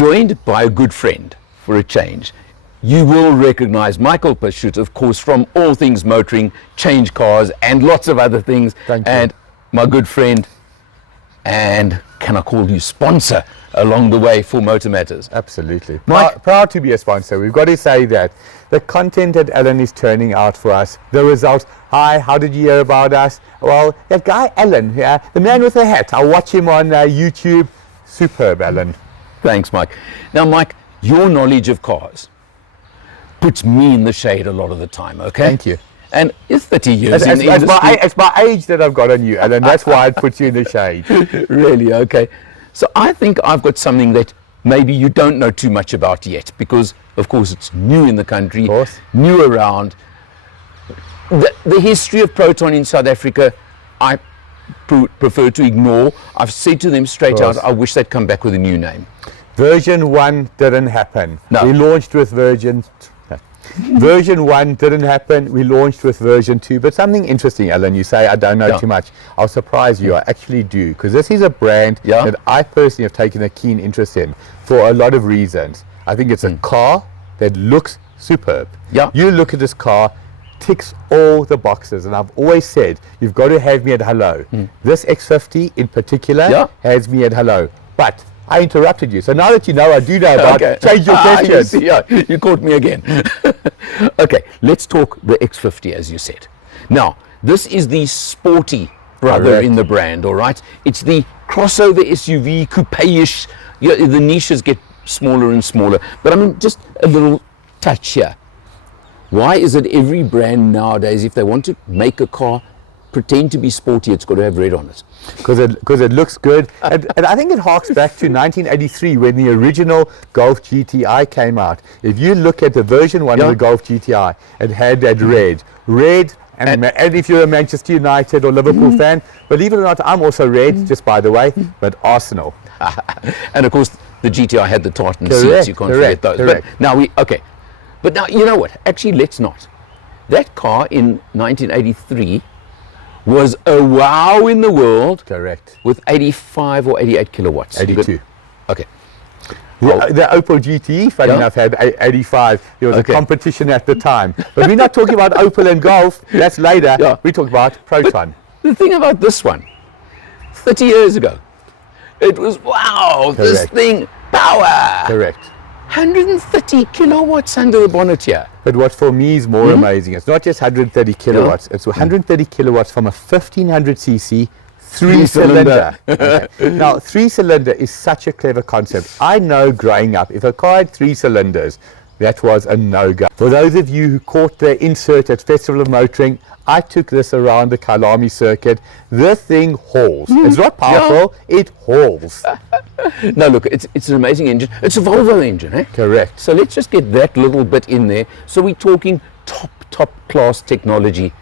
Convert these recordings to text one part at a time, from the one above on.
joined by a good friend for a change. You will recognize Michael Pashut, of course, from all things motoring, CHANGECARS, and lots of other things. Thank you. And my good friend, and can I call you sponsor along the way for Motor Matters? Absolutely. Mike? Proud to be a sponsor. We've got to say that the content that Alan is turning out for us, the results. Hi, how did you hear about us? Well, that guy Alan, the man with the hat, I watch him on YouTube. Superb, Alan. Thanks, Mike. Now, Mike, your knowledge of cars puts me in the shade a lot of the time, okay? Thank you. And it's 30 years in the It's industry. it's my age that I've got on you, Alan. That's why it puts you in the shade. Really? Okay. So I think I've got something that maybe you don't know too much about yet, because of course it's new in the country, new around. The history of Proton in South Africa, I prefer to ignore. I've said to them straight out, I wish they'd come back with a new name. Version 1 didn't happen. No. We launched with version 1 didn't happen. We launched with version 2. But something interesting, Alan, you say I don't know too much. I'll surprise you. I actually do, because this is a brand that I personally have taken a keen interest in for a lot of reasons. I think it's a car that looks superb. You look at this car, ticks all the boxes, and I've always said you've got to have me at hello. This X50 in particular has me at hello. But I interrupted you, so now that you know I do know about change your question. You caught me again. Okay, let's talk the X50, as you said. Now, this is the sporty brother in the brand, all right? It's the crossover SUV, coupe-ish. The niches get smaller and smaller. But I mean, just a little touch here. Why is it every brand nowadays, if they want to make a car pretend to be sporty, it's got to have red on it? Because it looks good. and I think it harks back to 1983 when the original Golf GTI came out. If you look at the version 1 of the Golf GTI, it had that red. And if you're a Manchester United or Liverpool fan, believe it or not, I'm also red, just by the way, but Arsenal. And of course, the GTI had the tartan seats, you can't forget those. But now but now, you know what? Actually, let's not. That car in 1983 was a wow in the world. Correct. With 85 or 88 kilowatts. 82. Okay. The Opel GTE, funny enough, had 85. There was a competition at the time. But we're not talking about Opel and Golf. That's later. We talk about Proton. The thing about this one, 30 years ago, it was, wow, this thing, power. Correct. 130 kilowatts under the bonnet here. But what for me is more amazing, it's not just 130 kilowatts, it's 130 kilowatts from a 1500cc three-cylinder. Now, three-cylinder is such a clever concept. I know growing up, if a car had 3 cylinders, that was a no-go. For those of you who caught the insert at Festival of Motoring, I took this around the Kalami circuit. This thing hauls. It's not powerful, it hauls. No, look, it's an amazing engine. It's a Volvo engine, eh? Correct. So let's just get that little bit in there. So we're talking top class technology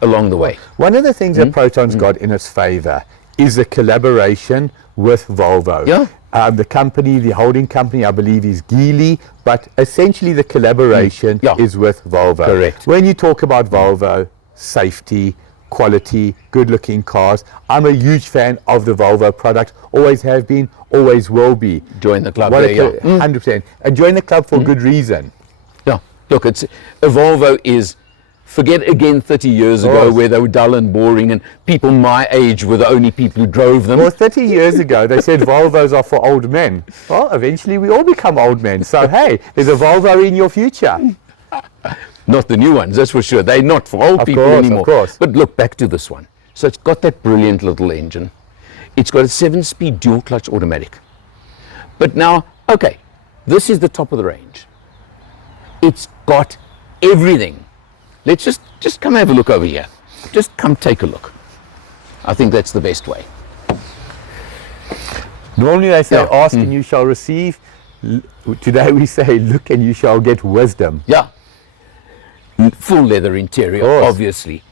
along the way. One of the things that Proton's got in its favor is the collaboration with Volvo. The company, the holding company, I believe is Geely, but essentially the collaboration is with Volvo. Correct. When you talk about Volvo, safety, quality, good-looking cars, I'm a huge fan of the Volvo product. Always have been, always will be. Join the club. 100%. And join the club for good reason. Yeah. Look, a Volvo is, forget again 30 years ago where they were dull and boring and people my age were the only people who drove them. Well, 30 years ago they said Volvos are for old men. Well, eventually we all become old men. So hey, there's a Volvo in your future. Not the new ones, that's for sure. They're not for old people anymore. Of course. But look, back to this one. So it's got that brilliant little engine. It's got a 7-speed dual clutch automatic. But now, okay, this is the top of the range. It's got everything. Let's just come have a look over here. Just come take a look. I think that's the best way. Normally they say, ask and you shall receive. Today we say, look and you shall get wisdom. Yeah. Full leather interior, obviously.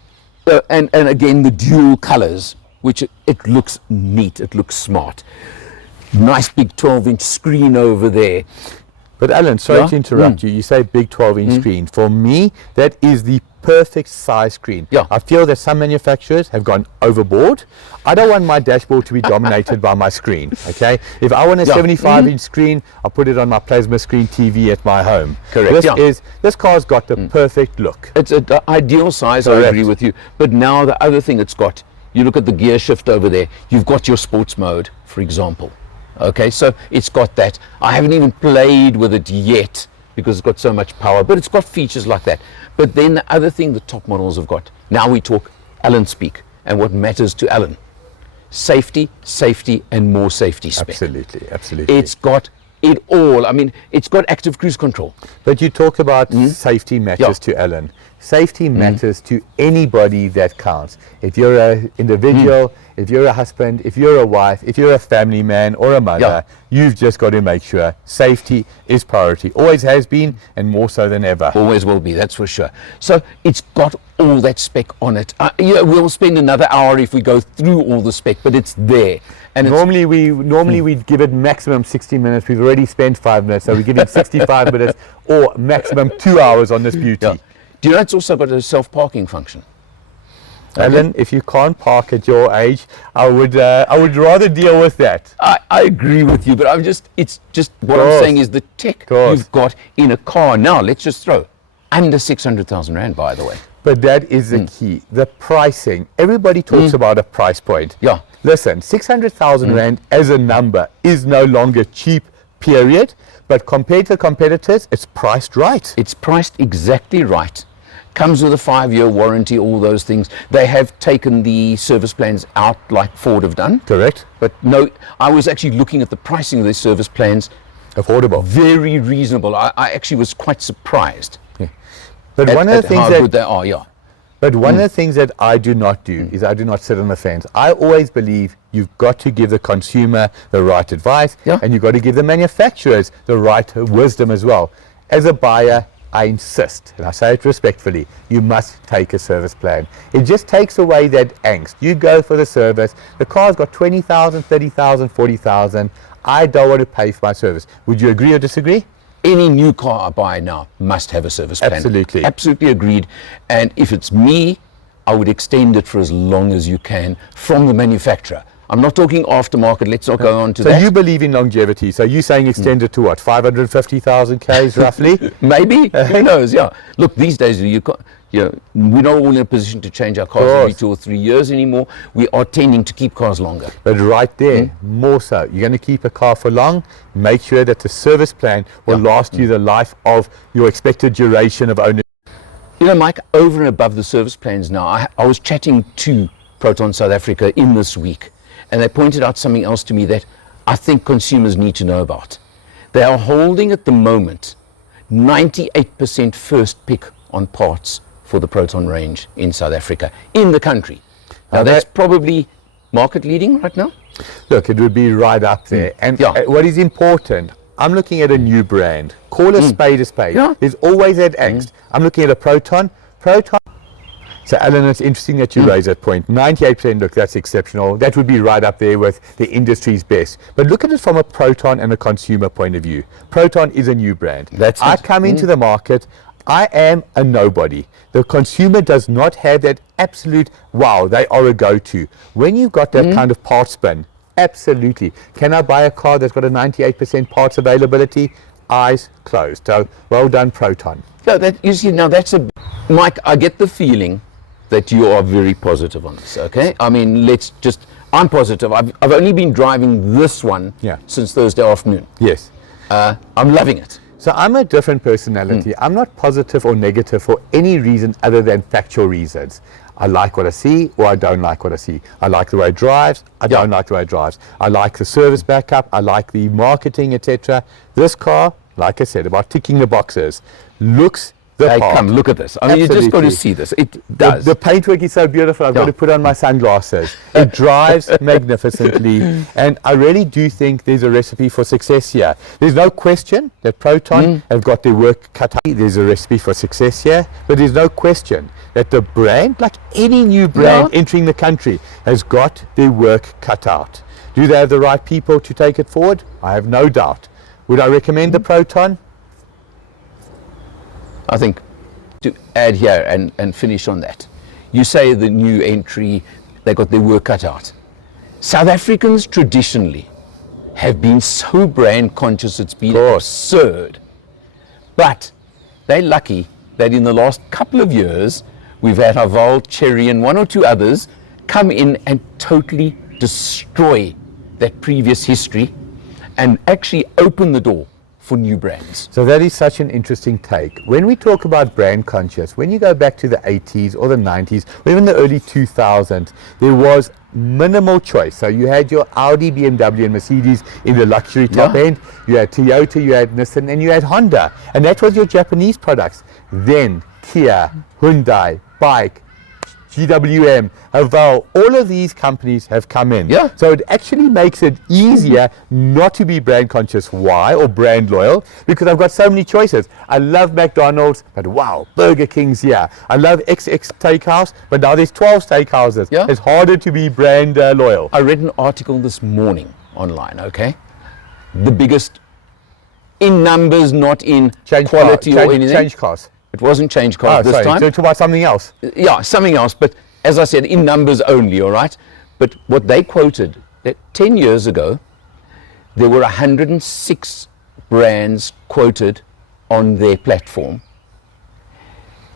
And again, the dual colors, which it looks neat, it looks smart. Nice big 12-inch screen over there. But Alan, sorry to interrupt you. You say big 12-inch screen. For me, that is the perfect size screen. Yeah. I feel that some manufacturers have gone overboard. I don't want my dashboard to be dominated by my screen. Okay. If I want a 75-inch screen, I'll put it on my plasma screen TV at my home. Correct. This car's got the perfect look. It's an ideal size. Correct. I agree with you. But now the other thing it's got, you look at the gear shift over there. You've got your sports mode, for example. Okay, so it's got that. I haven't even played with it yet because it's got so much power, but it's got features like that. But then the other thing the top models have got, now we talk Alan speak, and what matters to Alan: safety, safety, and more safety spec. Absolutely, absolutely. It's got it all. I mean, it's got active cruise control. But you talk about safety matters to Alan. Safety matters to anybody that counts. If you're an individual, if you're a husband, if you're a wife, if you're a family man or a mother, you've just got to make sure safety is priority. Always has been, and more so than ever. Always will be, that's for sure. So it's got all that spec on it. We'll spend another hour if we go through all the spec, but it's there. And normally we'd give it maximum 60 minutes. We've already spent 5 minutes, so we're giving 65 minutes or maximum 2 hours on this beauty. Yeah. Do you know it's also got a self-parking function? Alan, if you can't park at your age, I would rather deal with that. I agree with you, but it's just what I'm saying is the tech you've got in a car. Now, let's just throw under 600,000 Rand, by the way. But that is the key, the pricing. Everybody talks about a price point. Yeah. Listen, 600,000 Rand as a number is no longer cheap, period. But compared to competitors, it's priced right. It's priced exactly right. Comes with a 5-year warranty, all those things. They have taken the service plans out like Ford have done. Correct. But no, I was actually looking at the pricing of their service plans. Affordable. Very reasonable. I actually was quite surprised. Yeah. But one of the things how good they are, But one of the things that I do not do is I do not sit on the fence. I always believe you've got to give the consumer the right advice, and you've got to give the manufacturers the right wisdom as well. As a buyer, I insist, and I say it respectfully, you must take a service plan. It just takes away that angst. You go for the service, the car's got 20,000, 30,000, 40,000. I don't want to pay for my service. Would you agree or disagree? Any new car I buy now must have a service plan. Absolutely. Absolutely agreed. And if it's me, I would extend it for as long as you can from the manufacturer. I'm not talking aftermarket. Let's not go on to that. So you believe in longevity. So you're saying extend it to what, 550,000 Ks roughly? Maybe. Who knows? Yeah. Look, these days we're not all in a position to change our cars every 2 or 3 years anymore. We are tending to keep cars longer. But right there, more so, you're going to keep a car for long. Make sure that the service plan will last you the life of your expected duration of ownership. You know, Mike, over and above the service plans now, I was chatting to Proton South Africa in this week, and they pointed out something else to me that I think consumers need to know about. They are holding at the moment 98% first pick on parts for the Proton range in South Africa, in the country. Now that's probably market leading right now? Look, it would be right up there. And what is important, I'm looking at a new brand. Call a spade a spade. There's always that angst. I'm looking at a Proton. So Alan, it's interesting that you raise that point. 98%, look, that's exceptional. That would be right up there with the industry's best. But look at it from a Proton and a consumer point of view. Proton is a new brand. I come into the market, I am a nobody. The consumer does not have that absolute, wow, they are a go-to. When you've got that kind of part spin, absolutely. Can I buy a car that's got a 98% parts availability? Eyes closed. So well done, Proton. No, you see, now that's Mike, I get the feeling that you are very positive on this, okay? I mean, I'm positive. I've only been driving this one since Thursday afternoon. Yes. I'm loving it. So I'm a different personality. I'm not positive or negative for any reason other than factual reasons. I like what I see, or I don't like what I see. I like the way it drives, I don't like the way it drives. I like the service backup, I like the marketing, etc. This car, like I said, about ticking the boxes, looks the part. Come, look at this. I mean, you just got to see this. It does. The paintwork is so beautiful, I've got to put on my sunglasses. It drives magnificently, and I really do think there's a recipe for success here. There's no question that Proton have got their work cut out. There's a recipe for success here, but there's no question that the brand, like any new brand entering the country, has got their work cut out. Do they have the right people to take it forward? I have no doubt. Would I recommend the Proton? I think to add here and finish on that, you say the new entry, they got their work cut out. South Africans traditionally have been so brand conscious, it's been absurd. But they're lucky that in the last couple of years, we've had Haval, Cherry, and one or two others come in and totally destroy that previous history and actually open the door for new brands. So that is such an interesting take. When we talk about brand conscious, when you go back to the 80s or the 90s, or even the early 2000s, there was minimal choice. So you had your Audi, BMW, and Mercedes in the luxury top end. You had Toyota, you had Nissan, and you had Honda. And that was your Japanese products. Then Kia, Hyundai, Bike, GWM, Haval, all of these companies have come in. Yeah. So it actually makes it easier not to be brand conscious. Why? Or brand loyal? Because I've got so many choices. I love McDonald's, but wow, Burger King's here. I love XX Steakhouse, but now there's 12 steakhouses. Yeah. It's harder to be brand loyal. I read an article this morning online, okay? The biggest, in numbers, not in quality or anything. CHANGECARS. It wasn't CHANGECARS this time. So talk about something else. Yeah, something else, but as I said, in numbers only, all right? But what they quoted, that 10 years ago, there were 106 brands quoted on their platform.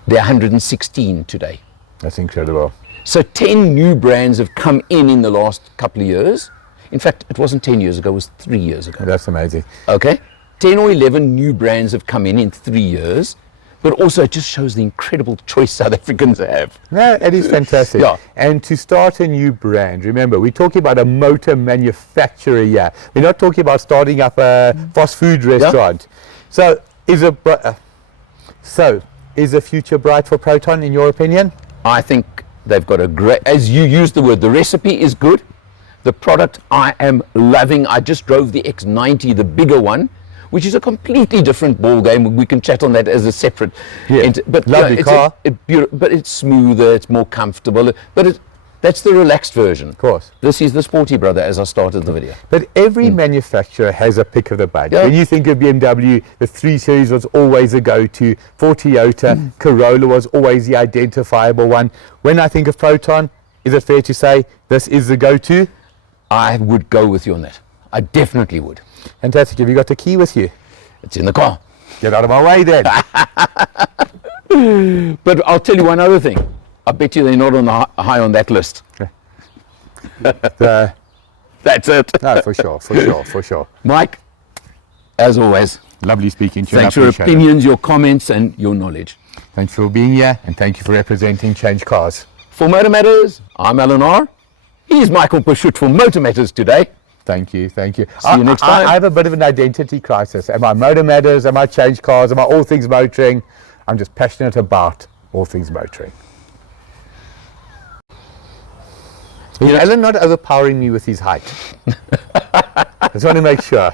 There are 116 today. That's incredible. So 10 new brands have come in the last couple of years. In fact, it wasn't 10 years ago, it was 3 years ago. That's amazing. Okay? 10 or 11 new brands have come in 3 years. But also it just shows the incredible choice South Africans have. No, it is fantastic. Yeah. And to start a new brand, remember, we're talking about a motor manufacturer here. We're not talking about starting up a fast food restaurant. So is the future bright for Proton, in your opinion? I think they've got a great, as you used the word, the recipe is good. The product I am loving. I just drove the X90, the bigger one, which is a completely different ball game. We can chat on that as a separate. Yeah, but lovely car. But it's smoother, it's more comfortable. But that's the relaxed version. Of course. This is the sporty brother, as I started the video. But every manufacturer has a pick of the bunch. Yeah. When you think of BMW, the 3 Series was always a go-to. For Toyota, Corolla was always the identifiable one. When I think of Proton, is it fair to say this is the go-to? I would go with you on that. I definitely would. Fantastic. Have you got the key with you? It's in the car. Get out of my way then. But I'll tell you one other thing. I bet you they're not on the high on that list. That's it. No, for sure. Mike, as always, Lovely speaking to you. thanks for your opinions, your comments, and your knowledge. Thanks for being here, and thank you for representing CHANGECARS. For Motor Matters, I'm Alan R. He's Michael Pashut for Motor Matters today. Thank you. See you next time. I have a bit of an identity crisis. Am I Motor Matters? Am I CHANGECARS? Am I all things motoring? I'm just passionate about all things motoring. Is Alan not overpowering me with his height? I just want to make sure.